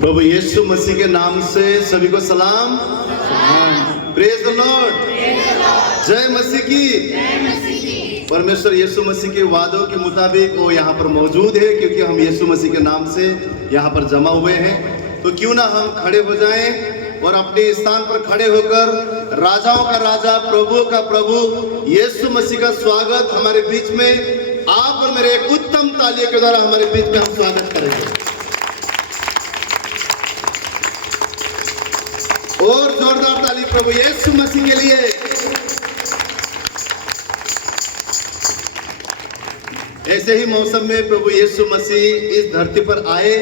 प्रभु यीशु मसीह के नाम से सभी को सलाम। Praise the Lord. जय मसीह की। परमेश्वर यीशु मसीह के वादों के मुताबिक वो यहाँ पर मौजूद है, क्योंकि हम यीशु मसीह के नाम से यहाँ पर जमा हुए हैं। तो क्यों ना हम खड़े हो जाएं और अपने स्थान पर खड़े होकर राजाओं का राजा, प्रभु का प्रभु यीशु मसीह का स्वागत हमारे बीच में आप और मेरे एक उत्तम तालियों के द्वारा हमारे बीच में हम स्वागत करेंगे। और जोरदार ताली प्रभु यीशु मसीह के लिए। ऐसे ही मौसम में प्रभु यीशु मसीह इस धरती पर आए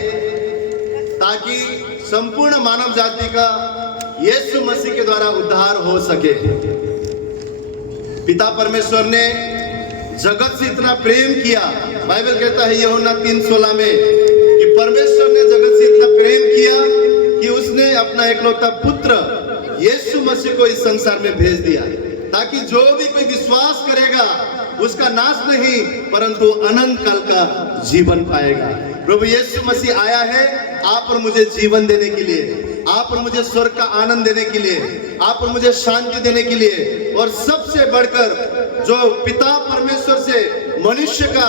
ताकि संपूर्ण मानव जाति का यीशु मसीह के द्वारा उद्धार हो सके। पिता परमेश्वर ने जगत से इतना प्रेम किया, बाइबल कहता है यूहन्ना 3:16 में कि परमेश्वर ने जगत से इतना प्रेम किया कि उसने अपना एकलौता पुत्र यीशु मसीह को इस संसार में भेज दिया, ताकि जो भी कोई विश्वास करेगा उसका नाश नहीं परंतु अनंत काल का जीवन पाएगा। प्रभु यीशु मसीह आया है आप और मुझे जीवन देने के लिए, आप और मुझे स्वर्ग का आनंद देने के लिए, आप और मुझे शांति देने के लिए। और सबसे बढ़कर जो पिता परमेश्वर से मनुष्य का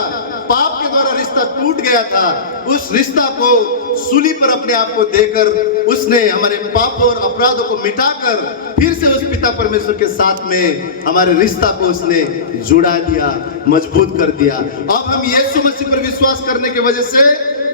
पाप के द्वारा रिश्ता टूट गया था, उस रिश्ता को सूली पर अपने आप को देकर उसने हमारे पापों और अपराधों को मिटाकर फिर से उस पिता परमेश्वर के साथ में हमारे रिश्ता को उसने जुड़ा दिया, मजबूत कर दिया। अब हम यीशु मसीह पर विश्वास करने की वजह से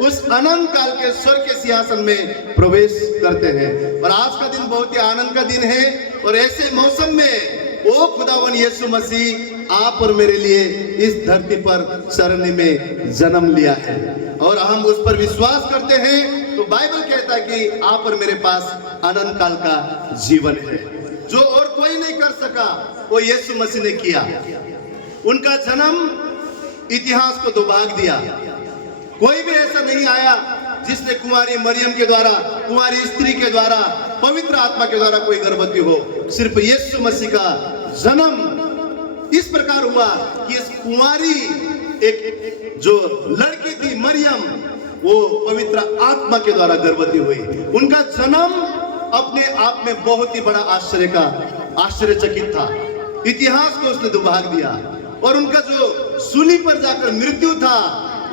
उस अनंत काल के स्वर्ग के सिंहासन में प्रवेश करते हैं। और आज का दिन बहुत ही आनंद का दिन है। और ऐसे मौसम में ओ खुदावन यीशु मसीह आप और मेरे लिए इस धरती पर चरनी में जन्म लिया है और हम उस पर विश्वास करते हैं। तो बाइबल कहता है कि आप और मेरे पास अनंत काल का जीवन है, जो और कोई नहीं कर सका वो यीशु मसीह ने किया। उनका जन्म इतिहास को दुभाग दिया। कोई भी ऐसा नहीं आया जिसने कुंवारी मरियम के द्वारा, कुंवारी स्त्री के द्वारा, पवित्र आत्मा के द्वारा कोई गर्भवती हो। सिर्फ यीशु मसीह का जन्म इस प्रकार हुआ कि इस कुंवारी एक जो लड़की थी मरियम, वो पवित्र आत्मा के द्वारा गर्भवती हुई। उनका जन्म अपने आप में बहुत ही बड़ा आश्चर्यचकित था। इतिहास को उसने दुभाग दिया। और उनका जो सूली पर जाकर मृत्यु था,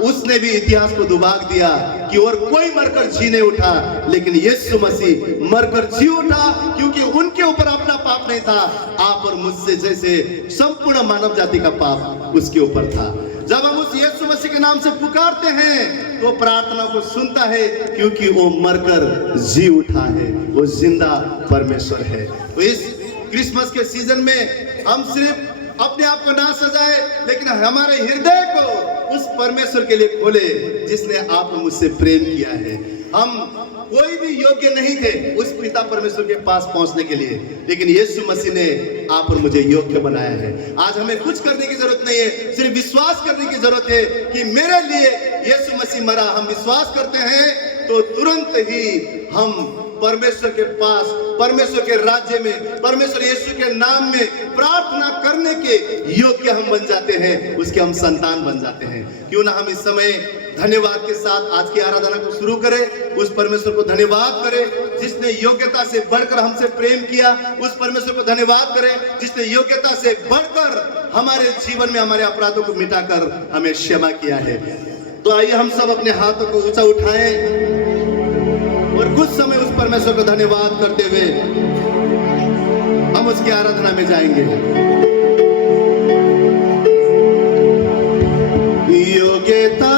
उसने भी इतिहास को दुभाग दिया कि और कोई मरकर जी नहीं उठा, लेकिन यीशु मसीह मरकर जी उठा, क्योंकि उनके ऊपर अपना पाप नहीं था। आप और मुझसे जैसे संपूर्ण मानव जाति का पाप उसके ऊपर था। जब हम उस यीशु मसीह के नाम से पुकारते हैं तो प्रार्थना को सुनता है, क्योंकि वो मरकर जी उठा है, वो जिंदा परमेश्वर है। तो इस क्रिसमस के सीजन में हम सिर्फ अपने आप को ना सजाए, लेकिन हमारे हृदय को उस परमेश्वर के लिए खोले जिसने आप मुझसे प्रेम किया है। हम कोई भी योग्य नहीं थे उस पिता परमेश्वर के पास पहुंचने के लिए, लेकिन यीशु मसीह ने आप और मुझे योग्य बनाया है। आज हमें कुछ करने की जरूरत नहीं है, सिर्फ विश्वास करने की जरूरत है कि मेरे लिए यीशु मसीह मरा। हम विश्वास करते हैं तो तुरंत ही हम परमेश्वर के पास, परमेश्वर के राज्य में, परमेश्वर यीशु के नाम में प्रार्थना करने के योग्य हम बन जाते हैं, उसके हम संतान बन जाते हैं। क्यों ना हम इस समय धन्यवाद के साथ आज की आराधना को शुरू करें। उस परमेश्वर को धन्यवाद करें जिसने योग्यता से बढ़कर हमसे प्रेम किया। उस परमेश्वर को धन्यवाद करें जिसने योग्यता से बढ़कर हमारे जीवन में हमारे अपराधों को मिटाकर हमें क्षमा किया है। तो आइए हम सब अपने हाथों को ऊंचा उठाएं और कुछ समय उस परमेश्वर को धन्यवाद करते हुए हम उसकी आराधना में जाएंगे। योग्यता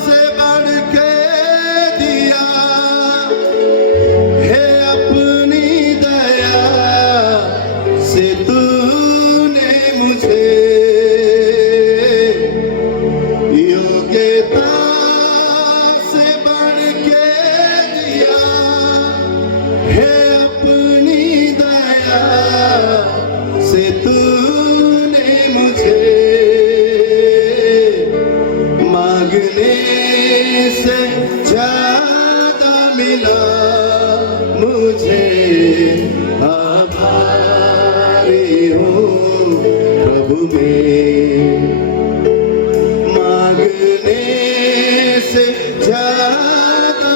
से बढ़ के दिया है अपनी दया से तूने मुझे। योग्यता मांगने से ज्यादा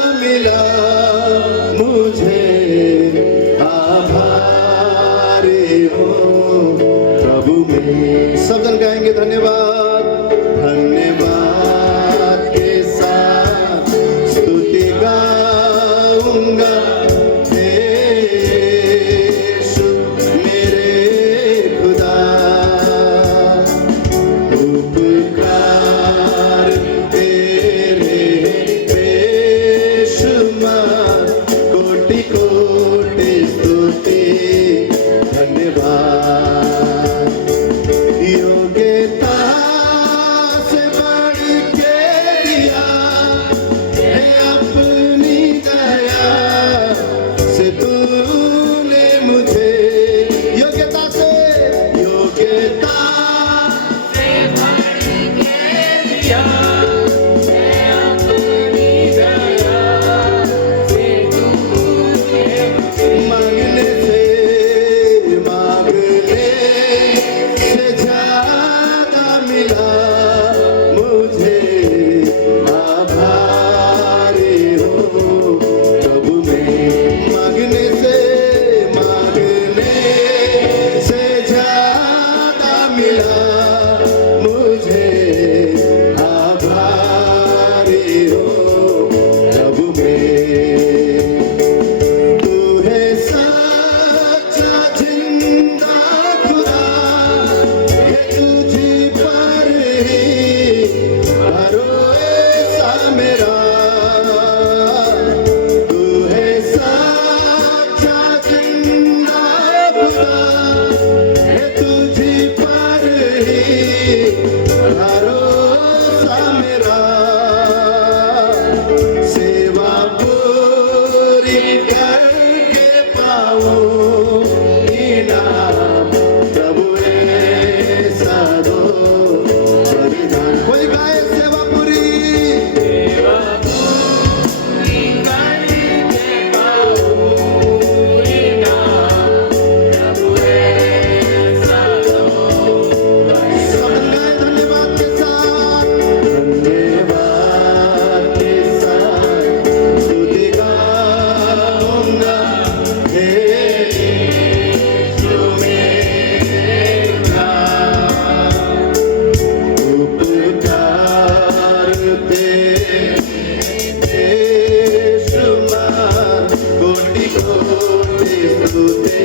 स्तुति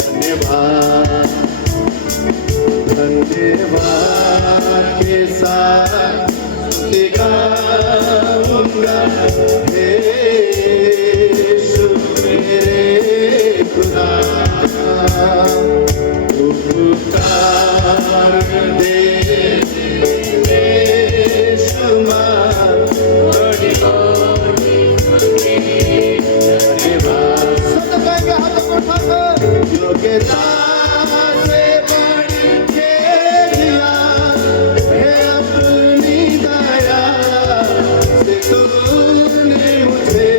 धन्यवाद धन्यवाद के साथ स्तुति गाऊंगा हे यीशु मेरे खुदा उपकार दे यीशु बड़ी धन्यवाद सब कहेंगे हाथों को उठाकर योग्यता से बढ़ के दिया है अपनी दया से तूने मुझे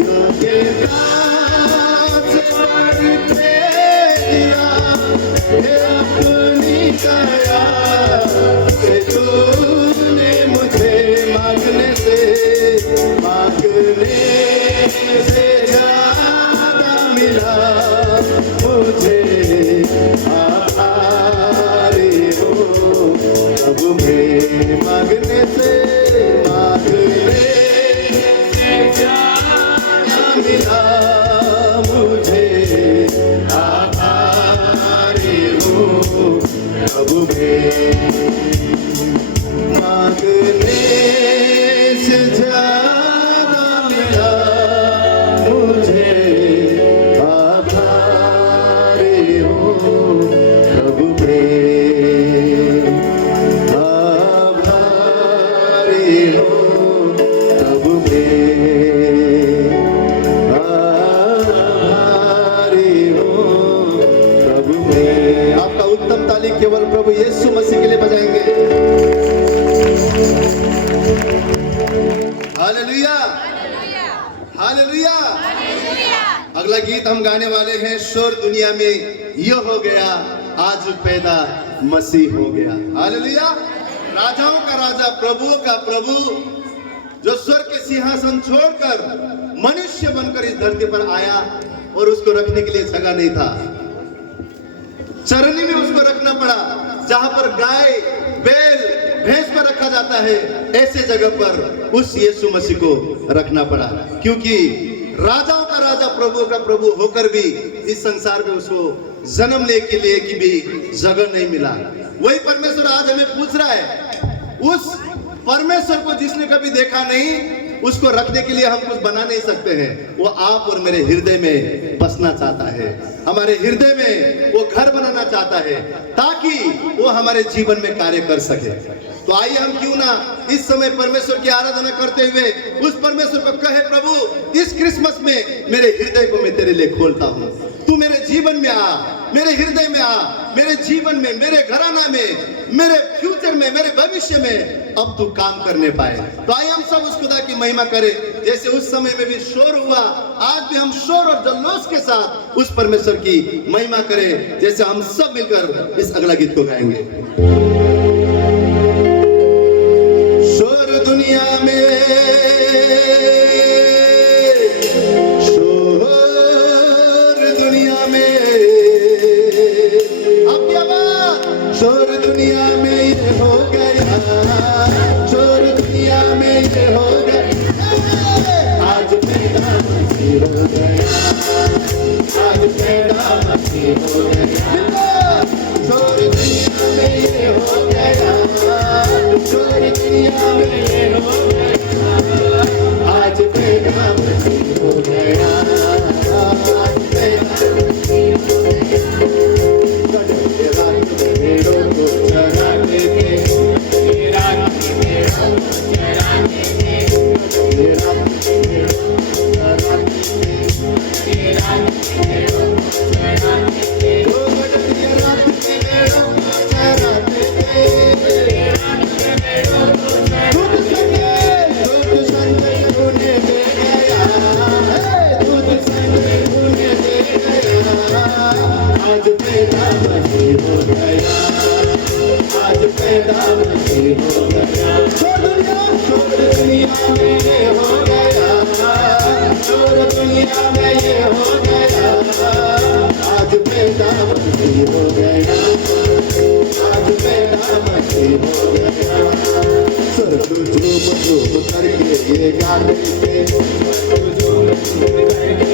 योग्यता से बढ़ के दिया है अपनी दया से तूने मुझे मांगने से ज्यादा मिला मुझे आभारी हो अब मैं मांगने से ज्यादा मिला मुझे आभारी हो अब मैं मांगने से ज्यादा मिला मुझे आभारी हो प्रभु मैं आभारी हो प्रभु मैं आभारी हो प्रभु मैं। आपका उत्तम ताली केवल प्रभु यीशु मसीह के लिए बजाएंगे। Hallelujah hallelujah. अगला गीत हम गाने वाले हैं शोर दुनिया में यह हो गया आज पैदा मसीह हो गया। हालेलुया। राजाओं का राजा प्रभुओं का प्रभु जो स्वर्ग के सिंहासन छोड़कर मनुष्य बनकर इस धरती पर आया और उसको रखने के लिए जगह नहीं था, चरनी में उसको रखना पड़ा। जहां पर गाय बैल भैंस पर रखा जाता है ऐसे जगह पर उस यीशु मसीह को रखना पड़ा, क्योंकि राजाओं का राजा प्रभु का प्रभु होकर भी इस संसार में उसको जन्म लेने के लिए की भी जगह नहीं मिला। वही परमेश्वर आज हमें पूछ रहा है, उस परमेश्वर को जिसने कभी देखा नहीं उसको रखने के लिए हम कुछ बना नहीं सकते हैं। वो आप और मेरे हृदय में बसना चाहता है, हमारे हृदय में वो घर बनाना चाहता है ताकि वो हमारे जीवन में कार्य कर सके। तो आइए हम क्यों ना इस समय परमेश्वर की आराधना करते हुए उस परमेश्वर को कहे, प्रभु इस क्रिसमस में मेरे हृदय को मैं तेरे लिए खोलता हूँ, तू मेरे जीवन में आ, मेरे हृदय में आ, मेरे जीवन में, मेरे घराना में, मेरे फ्यूचर में, मेरे भविष्य में अब तू काम करने पाए। तो आइए हम सब उस खुदा की महिमा करें, जैसे उस समय में भी शोर हुआ, आज भी हम शोर और जल्लोष के साथ उस परमेश्वर की महिमा करें, जैसे हम सब मिलकर इस अगला गीत को गाएंगे। शोर दुनिया में, शोर दुनिया में ये हो गया, शोर दुनिया में ये हो गया, आज पैदा मसीह हो गया, आज पैदा मसीह हो गया। शोर दुनिया में ये हो गया, शोर दुनिया में ये हो गया, आज पैदा मसीह हो गया, आज पैदा मसीह हो गया। भेड़ों को चराते थे, रात की भेड़ों को चराते थे, रात की भेड़ों को चराते थे, रात की भेड़ों को चराते थे, रात की भेड़ों को चराते थे, रात की भेड़ों को चराते थे। दूध संगे उन्हें दे गया, दूध संगे उन्हें दे गया, आज पैदा मसीह हो गया, आज पैदा मसीह हो गया। शोर दुनिया में ये हो गया, शोर दुनिया में ये हो गया, आज पैदा मसीह हो गया, आज पैदा मसीह हो गया। स्वर्ग झूम झूम करके ये गाते थे, स्वर्ग झूम झूम करके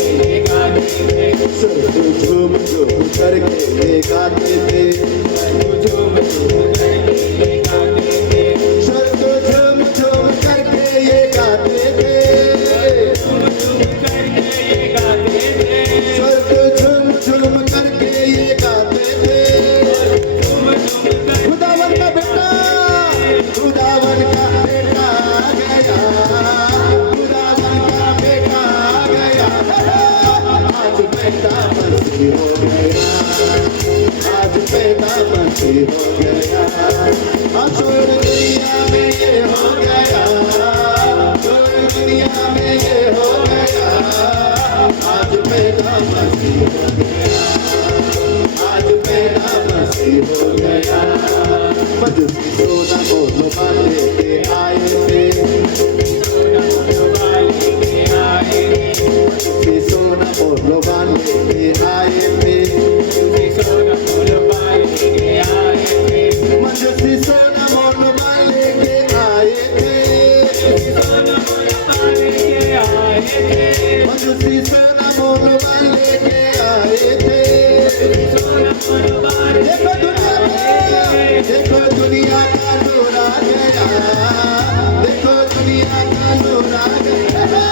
मसीह हो गया, आज मेरा मसीह हो गया। मजूसी सोना मोल वाले के आए थे, सोना मोल वाले के आए थे, मजूसी सोना मोल वाले के आए थे, मजूसी सोना मोल वाले के आए थे, मजूसी सोना मोल वाले के आए थे, सोना मोल वाले के आए थे, मजूसी सोना मोल वाले के आए थे, सोना मोल वाले। देखो दुनिया का नूर आ गया, देखो दुनिया का नूर आ गया,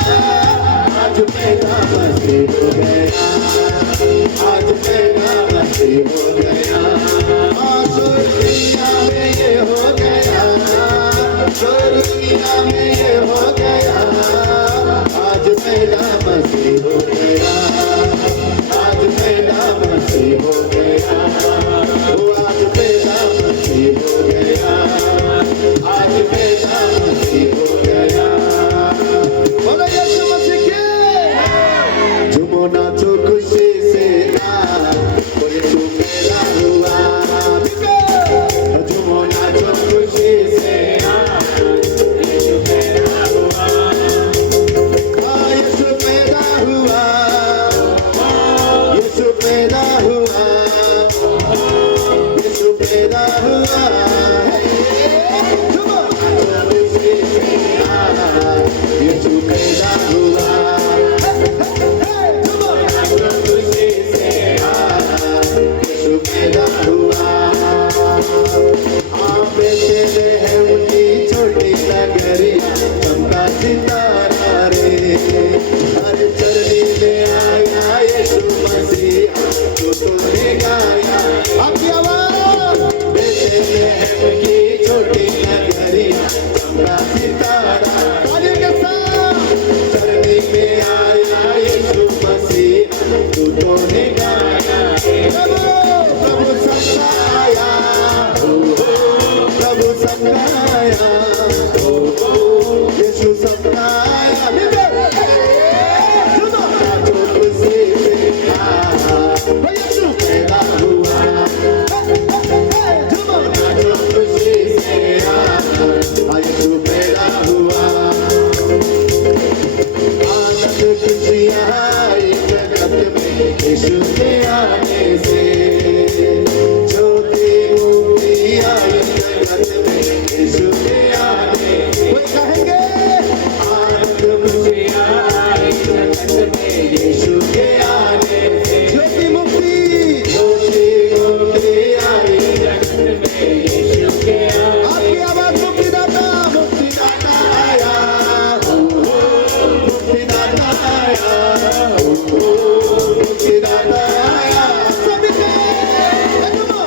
आज मेरा मसीह हो गया, आज मेरा मसीह हो गया। दुनिया में ये हो गया, दुनिया में ये हो गया, आज मेरा मसीह हो गया, आज मेरा मसीह हो गया, आज मेरा मसीह हो गया, आज मेरा मसीह हो गया। बोलो यीशु मसीह की। झूमो नाचो खुशी से वो यीशु मेरा हुआ, झूमो नाचो खुशी से यीशु मेरा हुआ, यीशु मेरा हुआ, यीशु मेरा हुआ, यीशु पैदा हुआ, यीशु पैदा हुआ, यीशु पैदा हुआ। आप बेथलेहम की छोटी नगरिया, चमका सितारा रे, हर चरनी में आया यीशु मसीह, जो तूने गाया। आपकी आवाज। बेथलेहम की छोटी नगरिया, चमका सितारा, ताली के साथ। चरनी में आया यीशु मसीह, जो तूने गाया। प्रभु संगाया, प्रभु संगाया, यीशु संगाया। यीशु पैदा हुआ, यीशु पैदा हुआ। आनंद खुशियाँ आई जगत में यीशु के आने से, ज्योति मुक्ति आई जगत में यीशु के आने से। कोई कहेंगे आनंद खुशियाँ आई जगत में यीशु के आने से, ज्योति मुक्ति, ज्योति मुक्ति आई जगत में यीशु के आने। आपकी आवाज मुक्तिदाता, मुक्तिदाता आया, मुक्तिदाता आया, मुक्तिदाता आया। सभी के नाचो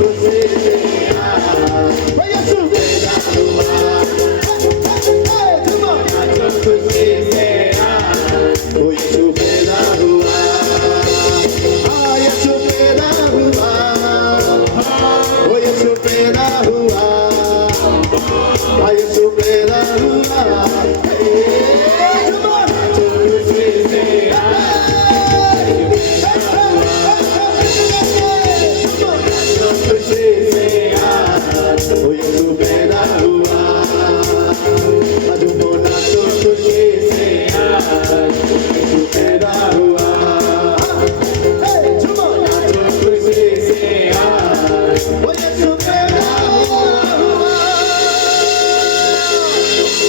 खुशी से वो यीशु पैदा हुआ, नाचो खुशी से वो यीशु पैदा हुआ, यीशु पैदा हुआ, वो यीशु पैदा हुआ, यीशु पैदा हुआ। नाचो खुशी से नाचो खुशी से वो यीशु पैदा हुआ, झूमो नाचो खुशी से यीशु पैदा हुआ, झूमो नाचो खुशी से वो यीशु पैदा हुआ।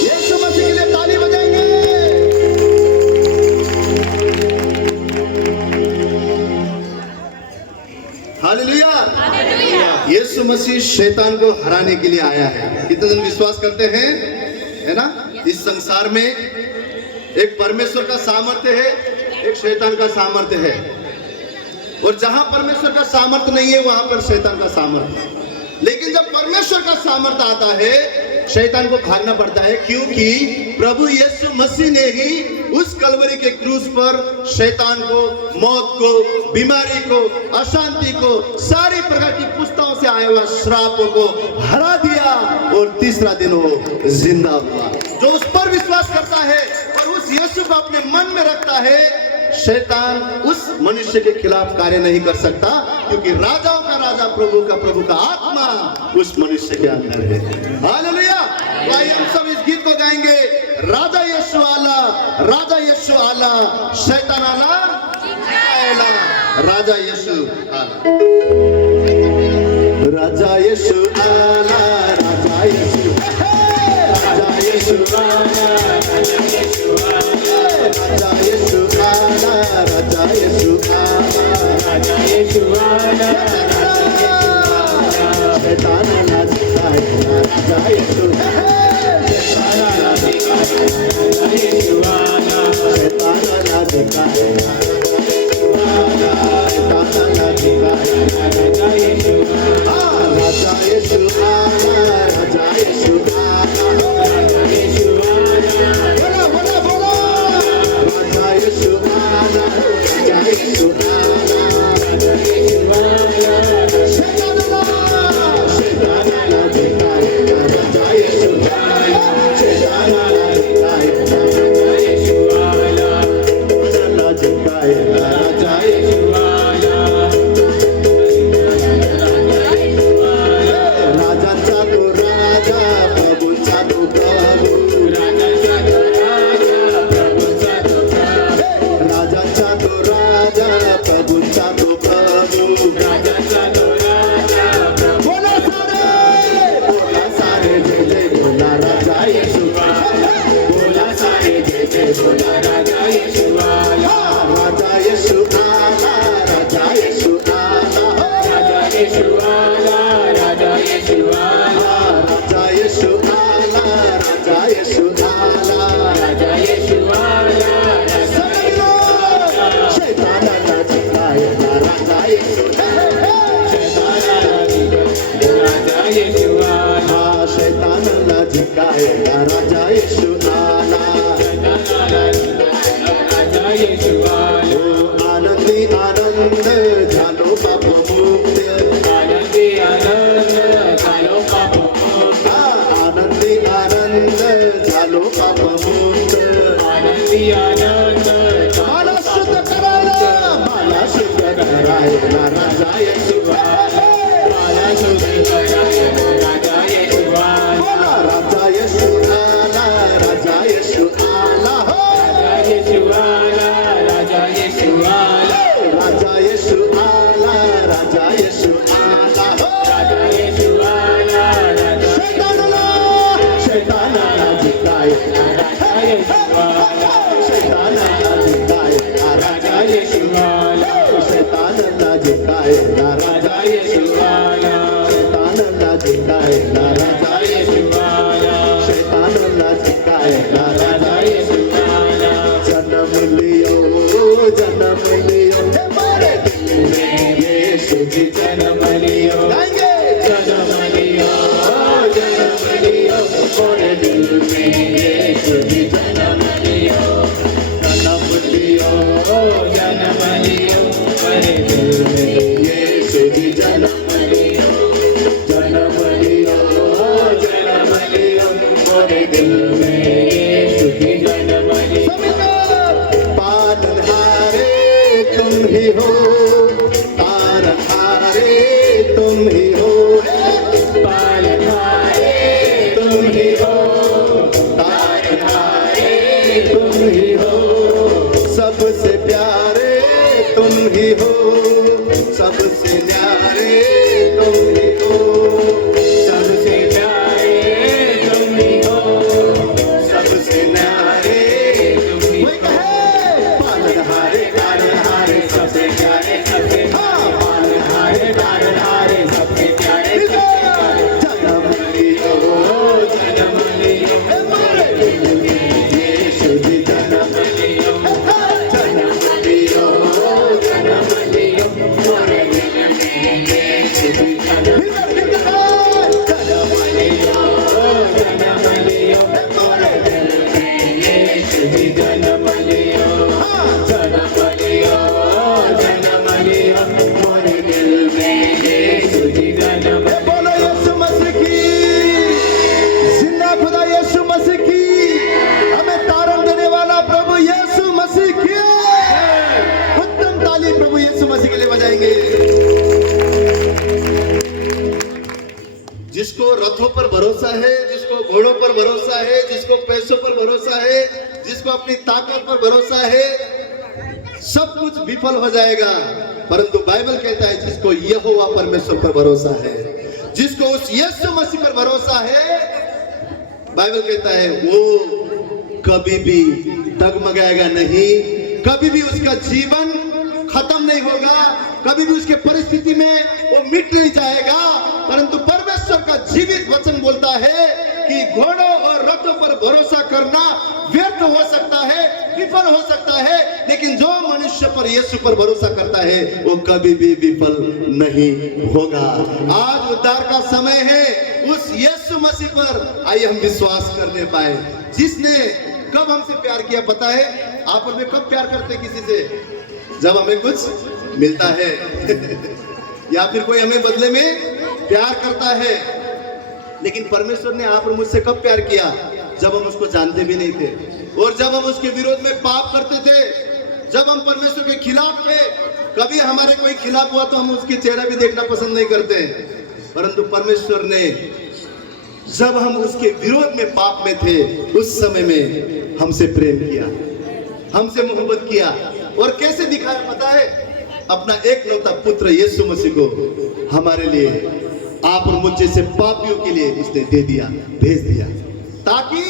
यीशु मसीह के लिए ताली बजाएंगे। हालेलुया। यीशु मसीह शैतान को हराने के लिए आया है। कितने जन विश्वास करते हैं, है ना? इस संसार में एक परमेश्वर का सामर्थ्य है, एक शैतान का सामर्थ्य है, और जहां परमेश्वर का सामर्थ्य नहीं है वहां पर शैतान का सामर्थ्य है। लेकिन जब परमेश्वर का सामर्थ्य आता है, शैतान को भागना पड़ता है, क्योंकि प्रभु यीशु मसीह ने ही उस कलवरी के क्रूस पर शैतान को, मौत को, बीमारी को, अशांति को, सारी प्रकार की पुस्तकों से आए हुए श्रापों को हरा दिया और तीसरा दिन वो जिंदा हुआ। जो उस पर विश्वास करता है और उस यीशु को अपने मन में रखता है, शैतान उस मनुष्य के खिलाफ कार्य नहीं कर सकता, क्योंकि राजाओं का राजा, प्रभु का आत्मा उस मनुष्य के अंदर है। हालेलुया। तो आइए हम सब इस गीत को गाएंगे। राजा यीशु आला, राजा यीशु आला, शैतान आला, राजा यीशु आला, राजा यीशु आला, राजा यीशु, राजा यीशु आला, राजा यीशु आला, राजा यीशु आला, राजा यीशु आला, राजा यीशु आला, शैतान आला दिखाए, राजा यीशु, शैतान आला दिखाए, राजा यीशु आला, शैतान आला दिखाए, शैतान आला दिखाए, राजा यीशु आला, राजा यीशु आला, राजा यीशु आला, राजा यीशु आला, बोला बोला बोला, राजा यीशु आला, राजा यीशु आला, राजा यीशु आला, शैतान आला दिखाए, राजा यीशु आला, शैतान आला दिखाए, राजा यीशु आला, आला दिखाए, राजा यीशु आला, राजाचा तो राजा, प्रभूचा तो प्रभू, राजाचा तो राजा, प्रभूचा तो प्रभू, राजाचा तो राजा, प्रभूचा तो प्रभू, राजाचा तो राजा, बोला सारे जय जय बोला राजा यीशु आला, बोला सारे जय जय बोला राजा यीशु आला, राजा यीशु आला, राजा यीशु आला, राजा यीशु आला, राजा यीशु आला, राजा यीशु आला, राजा यीशु आला, राजा यीशु आला, शैतान आला दिखाए, राजा यीशु, शैतान आला दिखाए, राजा यीशु आला, शैतान आला दिखाए, राजा यीशु आला, शैतान आला दिखाए, राजा यीशु आला, आनंदी आनंद झालो पाप मुक्त, आनंदी आनंद झालो पाप मुक्त, आनंदी आनंद झालो पाप मुक्त, आनंदी आनंद, मला शुद्ध करायला, मला शुद्ध करायला, राजा यीशु आला, मला शुद्ध करायला, राजा यीशु आला, राजा यीशु आला, राजा यीशु आला, राजा यीशु आला, राजा यीशु आला, राजा यीशु आला, राजा यीशु आला, राजा यीशु आला, राजा शैतान आला, शैतान आला दिखाए, राजा यीशु आला, शैतान आला दिखाए, राजा यीशु आला, शैतान आला दिखाए, राजा यीशु आला, शैतान आला दिखाए, राजा यीशु आला, शैतान आला दिखाए, राजा यीशु आला, जन्म लियो, जन्म लियो, हमारे दिल में यीशु जी जन्म लियो, जन्म लियो, जन्म लियो, हमारे दिल में यीशु जी जन्म लियो, जन्म लियो, जन्म लियो, हमारे दिल में यीशु जी जन्म लियो, जन्म लियो, जन्म लियो, हमारे दिल में यीशु जी जन्म लियो, पालनहारे तुम ही हो, तारनहारे तुम ही हो, पालनहारे तुम ही हो, तारनहारे तुम ही हो, सबसे प्यारे तुम ही हो, सबसे न्यारे तुम ही हो, सबसे प्यारे तुम ही हो, सबसे न्यारे तुम ही हो, पालनहारे तारनहारे सबसे प्यारे, सबसे पालनहारे तारनहारे सबसे प्यारे, सबसे प्यारे, जन्म लियो, जन्म लियो, हमारे दिल में यीशु जी जन्म लियो, जन्म लियो, जन्म लियो, हमारे दिल में यीशु भरोसा है, जिसको घोड़ों पर भरोसा है, जिसको पैसों पर भरोसा है, जिसको अपनी ताकत पर भरोसा है, सब कुछ विफल हो जाएगा। परंतु बाइबल कहता है जिसको यहोवा परमेश्वर पर भरोसा है, जिसको उस यीशु मसीह पर भरोसा है, बाइबल कहता है वो कभी भी डगमगाएगा नहीं, कभी भी उसका जीवन खत्म नहीं होगा, कभी भी उसके परिस्थिति में वो मिट नहीं जाएगा। परंतु परमेश्वर का जीवित वचन बोलता है कि घोड़ों और रथों पर भरोसा करना व्यर्थ हो सकता है, विफल हो सकता है, लेकिन जो मनुष्य पर यीशु पर भरोसा करता है वो कभी भी विफल नहीं होगा। आज उद्धार का समय है, उस यीशु मसीह पर आइए हम विश्वास करने पाए, जिसने कब हमसे प्यार किया। पता है आप और मैं कब प्यार करते हैं किसी से? जब हमें कुछ मिलता है या फिर कोई हमें बदले में प्यार करता है। लेकिन परमेश्वर ने आप और मुझसे कब प्यार किया? जब हम उसको जानते भी नहीं थे, और जब हम उसके विरोध में पाप करते थे, जब हम परमेश्वर के खिलाफ थे। कभी हमारे कोई खिलाफ हुआ तो हम उसके चेहरा भी देखना पसंद नहीं करते, परंतु परमेश्वर ने जब हम उसके विरोध में पाप में थे, उस समय में हमसे प्रेम किया, हमसे मोहब्बत किया। और कैसे दिखाया पता है? अपना एकलौता पुत्र यीशु मसीह को हमारे लिए, आप और मुझ जैसे पापियों के लिए उसने दे दिया, भेज दिया, ताकि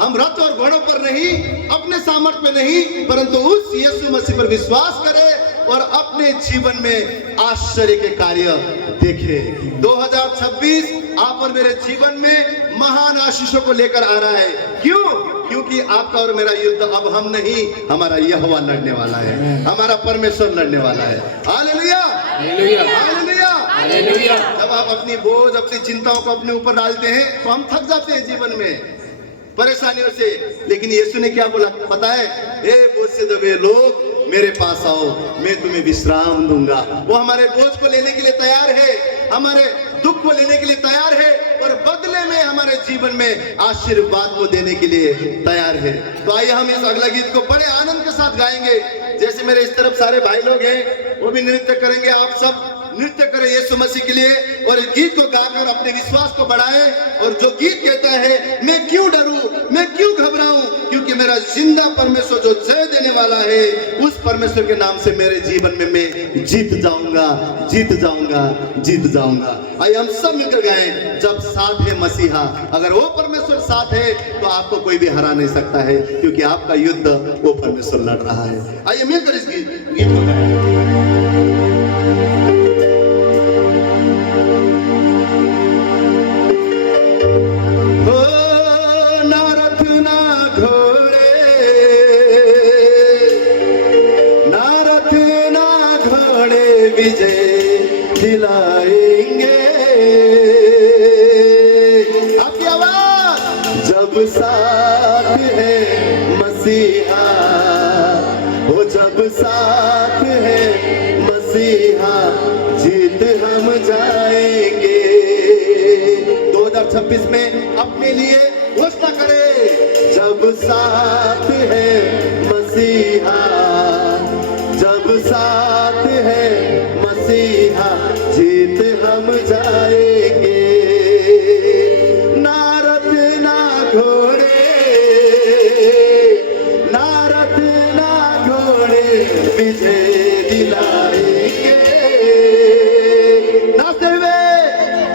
हम रथ और घोड़ों पर नहीं, अपने सामर्थ्य में नहीं, परंतु उस यीशु मसीह पर विश्वास करें और अपने जीवन में आश्चर्य के कार्य देखें। 2026 आप और मेरे जीवन में महान आशीषों को लेकर आ रहा है। क्यों? क्योंकि आपका और मेरा युद्ध अब हम नहीं, हमारा यहोवा लड़ने वाला है, हमारा परमेश्वर लड़ने वाला है। Hallelujah, hallelujah, hallelujah. जब आप अपनी बोझ, अपनी चिंताओं को अपने ऊपर डालते हैं तो हम थक जाते हैं जीवन में परेशानियों से, लेकिन यीशु ने क्या बोला पता है? हे बोझ से दबे लोग मेरे पास आओ, मैं तुम्हें विश्राम दूंगा। वो हमारे बोझ को लेने के लिए तैयार है, हमारे दुख को लेने के लिए तैयार है, और बदले में हमारे जीवन में आशीर्वाद को देने के लिए तैयार है। तो आइए हम इस अगला गीत को बड़े आनंद के साथ गाएंगे। जैसे मेरे इस तरफ सारे भाई लोग हैं, वो भी नृत्य करेंगे। आप सब नृत्य करें यीशु मसीह के लिए, और इस गीत को गाकर अपने विश्वास को बढ़ाएं। और जो गीत कहता है मैं क्यों डरूं, मैं क्यों घबराऊं, क्योंकि मेरा जिंदा परमेश्वर जो जय देने वाला है, उस परमेश्वर के नाम से मेरे जीवन में मैं जीत जाऊंगा, जीत जाऊंगा, जीत जाऊंगा। आइए हम सब मिलकर गाएं, जब साथ है मसीहा। अगर वो परमेश्वर साथ है तो आपको कोई भी हरा नहीं सकता है, क्योंकि आपका युद्ध वो परमेश्वर लड़ रहा है। आइए मिलकर इस गीत को गाएं। विजय दिलाएंगे। आपकी आवाज। जब साथ है मसीहा, वो जब साथ है मसीहा, जीत हम जाएंगे। 2026 में अपने लिए घोषणा करें, जब साथ है मसीहा, जब साथ है मसीहा, जीत हम जाएंगे। ना रथ ना घोड़े, ना रथ ना घोड़े, विजय दिलाएंगे। नाचते हुए,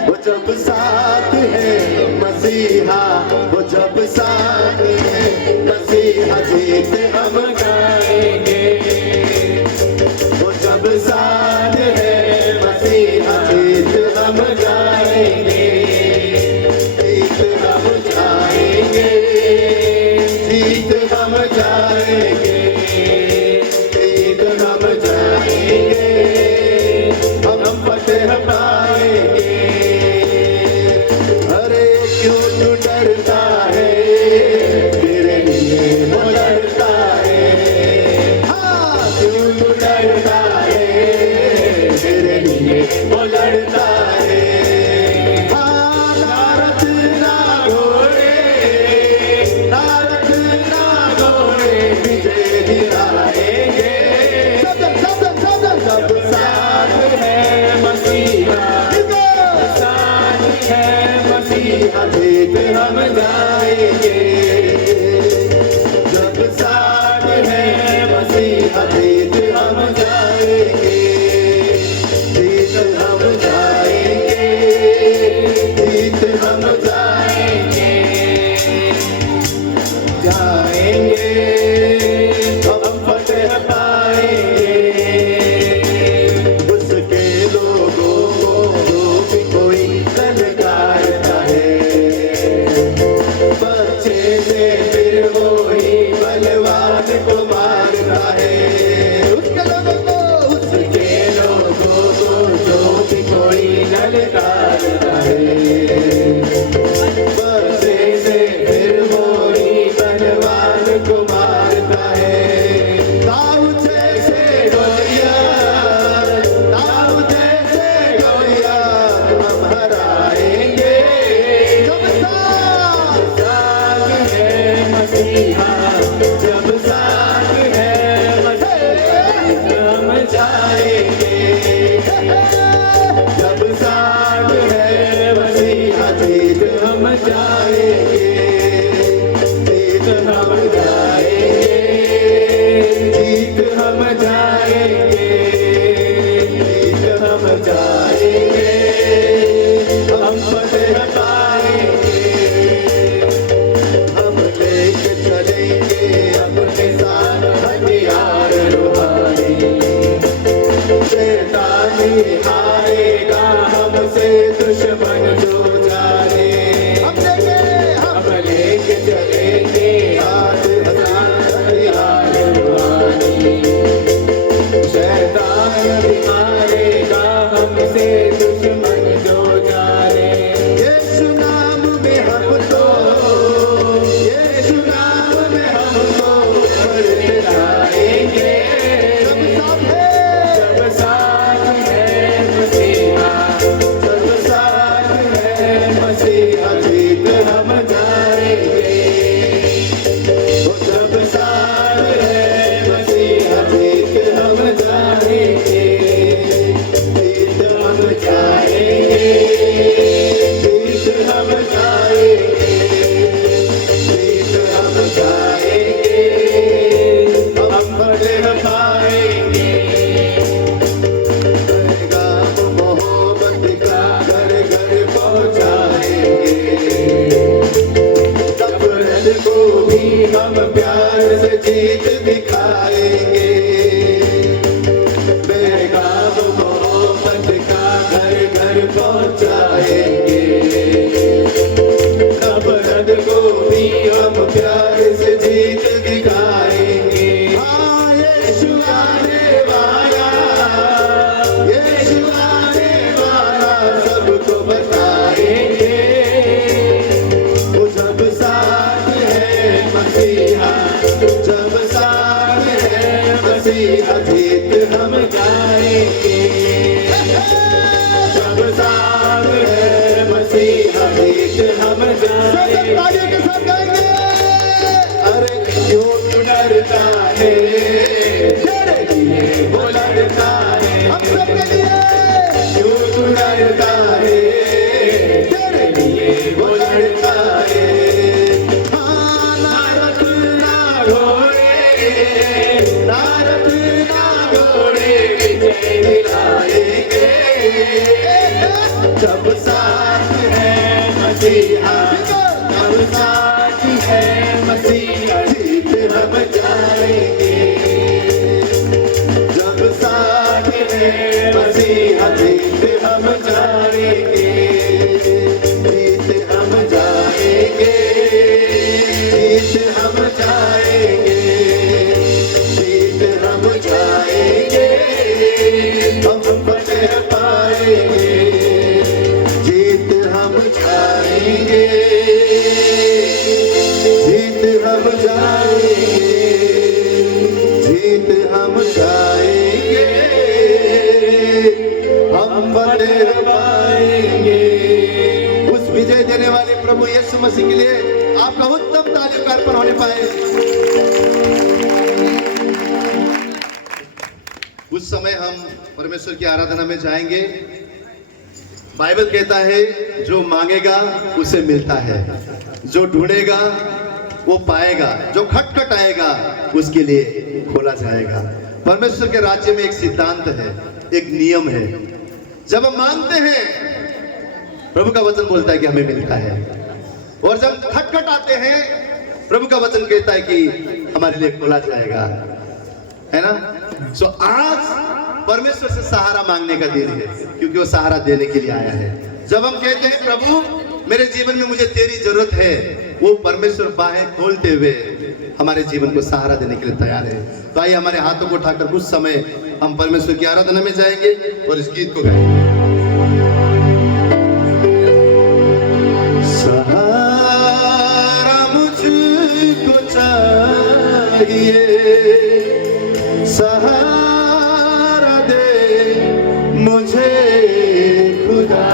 वो जब साथ है मसीहा, वो जब साथ है मसीहा, जीत हम गाएंगे। जब साथ है मसीहा, जीत हम गाएंगे, जीत हम जाएंगे, जीत हम जाएंगे, जीत हम जाएंगे, हम फतेह पाएंगे। अरे क्यों तू डरता है, तेरे लिए वो लड़ता है। हाँ, क्यों तू डरता वो लड़ता है। हाँ, ना रथ ना घोड़े, ना रथ ना घोड़े, विजय दिलाएंगे। जब साथ है मसीहा, साथ है मसीहा, हम जाएंगे। जब साथ है मसीहा जीत हम जाएंगे, जीत हम जाएंगे, जीत हम जाएंगे, जीत हम जाएंगे, हम फतेह पाएंगे। हम लेके चलेंगे अपने साथ हथियार रूहानी, शैतानी हारेगा हमसे दुश्मन जो जाने। हम लेके चलेंगे आज हथियार रूहानी, शैतान भी हारेगा हमसे दुश्मन जो जाने। यीशु नाम में हमको, यीशु नाम में हमको बढ़ते जाएंगे। जब साथ है मसीहा, जब साथ है मसीहा जीत हम जाएंगे। जब साथ है मसीहा जीत हम जाएंगे, जीत हम जाएंगे, जीत हम जाएंगे, जीत हम जाएंगे, हम फतेह पाएंगे। पैगाम मोहब्बत का घर घर पहुंचाएंगे, नफरत को भी हम प्यार से जीत दिखाएंगे। पैगाम मोहब्बत का घर घर पहुंचाएंगे, नफरत को भी हम प्यार से जीत दिखाएंगे। हाँ यीशु आने वाला, यीशु आने वाला सबको बताएंगे। वो जब साथ है मसीहा, जब साथ है मसीहा जीत हम जाएंगे। जब साथ है मसीहा जीत हम जाएंगे। अरे क्यों तू डरता है, तेरे लिए वो लड़ता है। हम सबके लिए क्यों तू डरता है, तेरे लिए वो लड़ता है। हाँ ना रथ ना घोड़े, ना रथ ना घोड़े विजय दिलाएंगे। जब साथ है मसीहा, जब साथ है मसीहा जीत हम जाएंगे। जब साथ है मसीहा जीत हम जाएंगे, जीत हम जाएंगे, जीत हम जाएंगे, जीत हम जाएंगे, हम फतेह पाएंगे। जीत हम जाएंगे, जीत हम जाएंगे, जीत हम जाएंगे, हम फतेह पाएंगे। उस विजय देने वाले प्रभु यीशु मसीह के लिए आपका उत्तम तालियों का अर्पण होने पाए। उस समय हम परमेश्वर की आराधना में जाएंगे। बाइबल कहता है जो मांगेगा उसे मिलता है, जो ढूंढेगा वो पाएगा, जो खटखटाएगा उसके लिए खोला जाएगा। परमेश्वर के राज्य में एक सिद्धांत है, एक नियम है। जब हम मांगते हैं प्रभु का वचन बोलता है कि हमें मिलता है, और जब खटखटाते हैं प्रभु का वचन कहता है कि हमारे लिए खोला जाएगा, है ना। सो आज परमेश्वर से सहारा मांगने का दिन है, क्योंकि वो सहारा देने के लिए आया है। जब हम कहते हैं प्रभु मेरे जीवन में मुझे तेरी जरूरत है, वो परमेश्वर बाहें खोलते हुए हमारे जीवन को सहारा देने के लिए तैयार है। तो आइए हमारे हाथों को उठाकर कुछ समय हम परमेश्वर की आराधना में जाएंगे और इस गीत को गाएंगे। सहारा मुझको चाहिए, सहारा दे मुझे खुदा,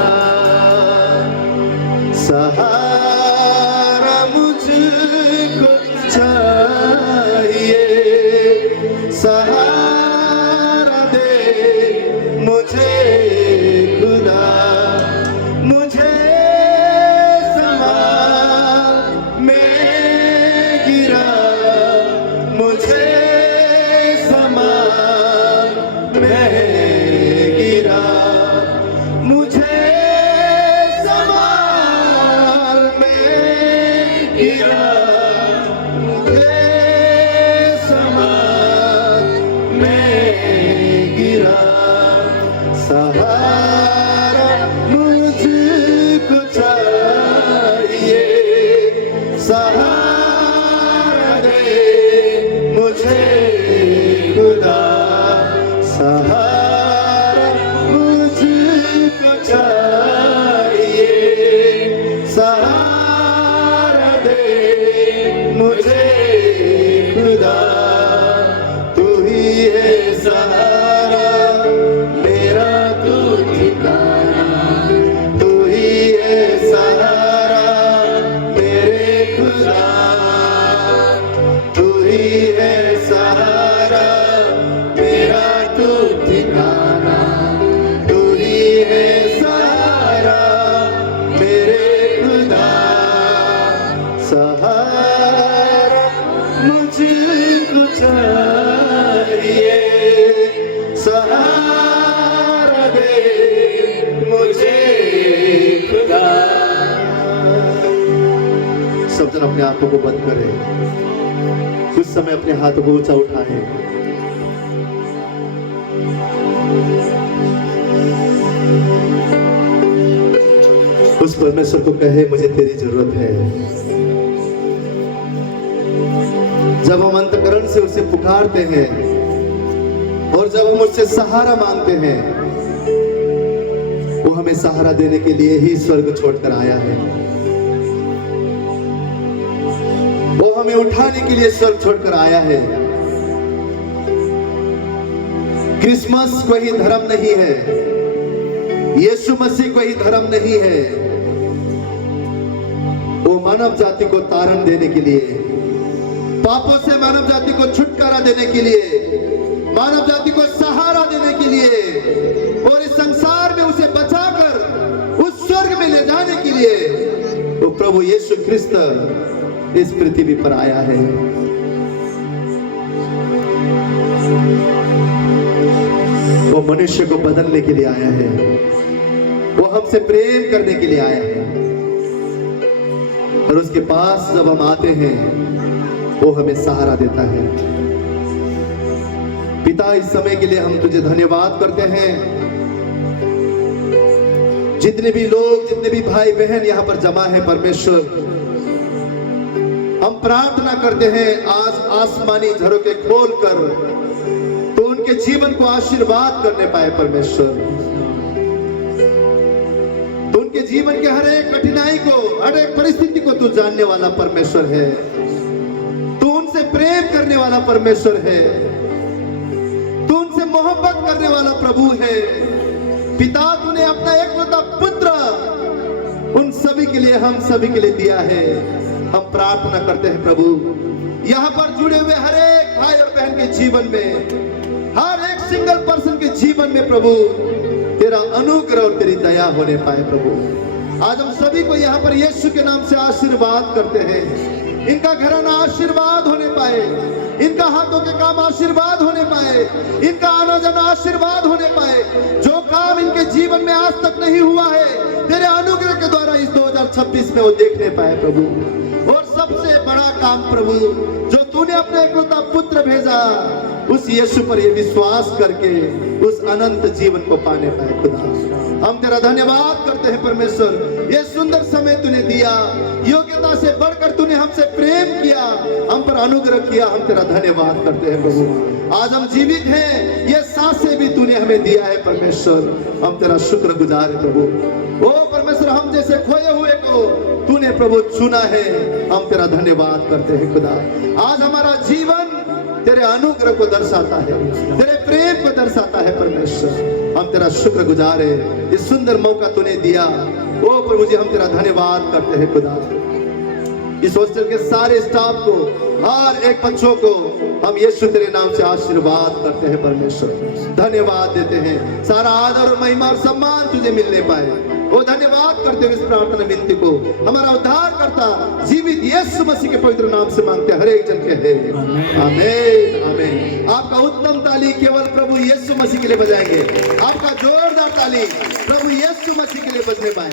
सहारा मुझको चाहिए, सहारा मुझे खुदा मुझे संभाल, मैं गिरा मुझे संभाल, मैं गिरा मुझे संभाल, मैं गिरा मुझे संभाल, मैं गिरा। सहारा मुझको चाहिए, सहारा दे मुझे खुदा, सहारा मुझको चाहिए, सहारा दे मुझे खुदा। तू ही है सहारा मेरा, तू ठिकाना, तू ही है सहारा मेरे खुदा, तू ही है सहारा मेरा, तू ठिकाना, तू ही है सहारा मेरे खुदा। सहारा मुझको चाहिए, सहारा दे मुझे खुदा। सब जन अपने आंखों को बंद करें, कुछ समय अपने हाथों को ऊंचा उठाएं। उस परमेश्वर को कहे मुझे तेरी जरूरत है। जब हम अंतकरण से उसे पुकारते हैं और जब हम उससे सहारा मांगते हैं, वो हमें सहारा देने के लिए ही स्वर्ग छोड़कर आया है। वो हमें उठाने के लिए स्वर्ग छोड़कर आया है। क्रिसमस कोई धर्म नहीं है, यीशु मसीह कोई धर्म नहीं है। वो मानव जाति को तारण देने के लिए, पापों से मानव जाति को छुटकारा देने के लिए, मानव जाति को सहारा देने के लिए और इस संसार में उसे बचाकर उस स्वर्ग में ले जाने के लिए वो प्रभु यीशु ख्रिस्त इस पृथ्वी पर आया है। वो मनुष्य को बदलने के लिए आया है, वो हमसे प्रेम करने के लिए आया है। और उसके पास जब हम आते हैं वो हमें सहारा देता है। पिता, इस समय के लिए हम तुझे धन्यवाद करते हैं। जितने भी लोग, जितने भी भाई बहन यहाँ पर जमा है परमेश्वर, हम प्रार्थना करते हैं आज आसमानी झरोखे खोलकर तो उनके जीवन को आशीर्वाद करने पाए परमेश्वर। तो उनके जीवन के हर एक कठिनाई को, हर एक परिस्थिति को तू जानने वाला परमेश्वर है। तू उनसे प्रेम करने वाला परमेश्वर है, तू उनसे मोहब्बत करने वाला प्रभु है। पिता, तूने अपना एकलौता पुत्र उन सभी के लिए, हम सभी के लिए दिया है। हम प्रार्थना करते हैं प्रभु, यहाँ पर जुड़े हुए हर एक भाई और बहन के जीवन में, हर एक सिंगल पर्सन के जीवन में प्रभु तेरा अनुग्रह और तेरी दया होने पाए प्रभु। आज हम सभी को यहाँ पर यीशु के नाम से आशीर्वाद करते हैं। इनका घराना आशीर्वाद होने पाए, इनका हाथों के काम आशीर्वाद होने पाए, इनका आना जाना आशीर्वाद होने पाए। जो काम इनके जीवन में आज तक नहीं हुआ है, तेरे अनुग्रह के द्वारा इस 2026 में वो देखने पाए प्रभु। और सबसे बड़ा काम प्रभु, जो तूने अपने एकलौता पुत्र भेजा, उस यीशु पर ये विश्वास करके उस अनंत जीवन को पाने पाए खुदा। हम तेरा धन्यवाद करते हैं परमेश्वर। ये सुंदर समय तूने दिया, योग्यता से बढ़कर तूने हमसे प्रेम किया, हम पर अनुग्रह किया। हम तेरा धन्यवाद करते हैं प्रभु। आज हम जीवित हैं, ये सांसें भी तूने हमें दिया है परमेश्वर। हम तेरा शुक्रगुजार है प्रभु। ओ परमेश्वर, हम जैसे खोए हुए को तूने प्रभु चुना है। हम तेरा धन्यवाद करते हैं खुदा। आज हमारा जीवन तेरे अनुग्रह को दर्शाता है, तेरे प्रेम को दर्शाता है परमेश्वर। हम तेरा शुक्रगुजार है, ये सुंदर मौका तूने दिया। ओ प्रभु जी, हम तेरा धन्यवाद करते हैं खुदा। इस हॉस्टल के सारे स्टाफ को, हर एक बच्चों को हम यीशु तेरे नाम से आशीर्वाद करते हैं परमेश्वर, धन्यवाद देते हैं। सारा आदर और महिमा और सम्मान तुझे मिलने पाए, वो धन्यवाद करते हुए इस प्रार्थना विनती को हमारा उद्धार करता जीवित यीशु मसीह के पवित्र नाम से मांगते हैं, हर एक जन कहे आमीन आमीन। आपका उत्तम ताली केवल प्रभु यीशु मसीह के लिए बजाएंगे, आपका जोरदार ताली प्रभु यीशु मसीह के लिए बजने पाए।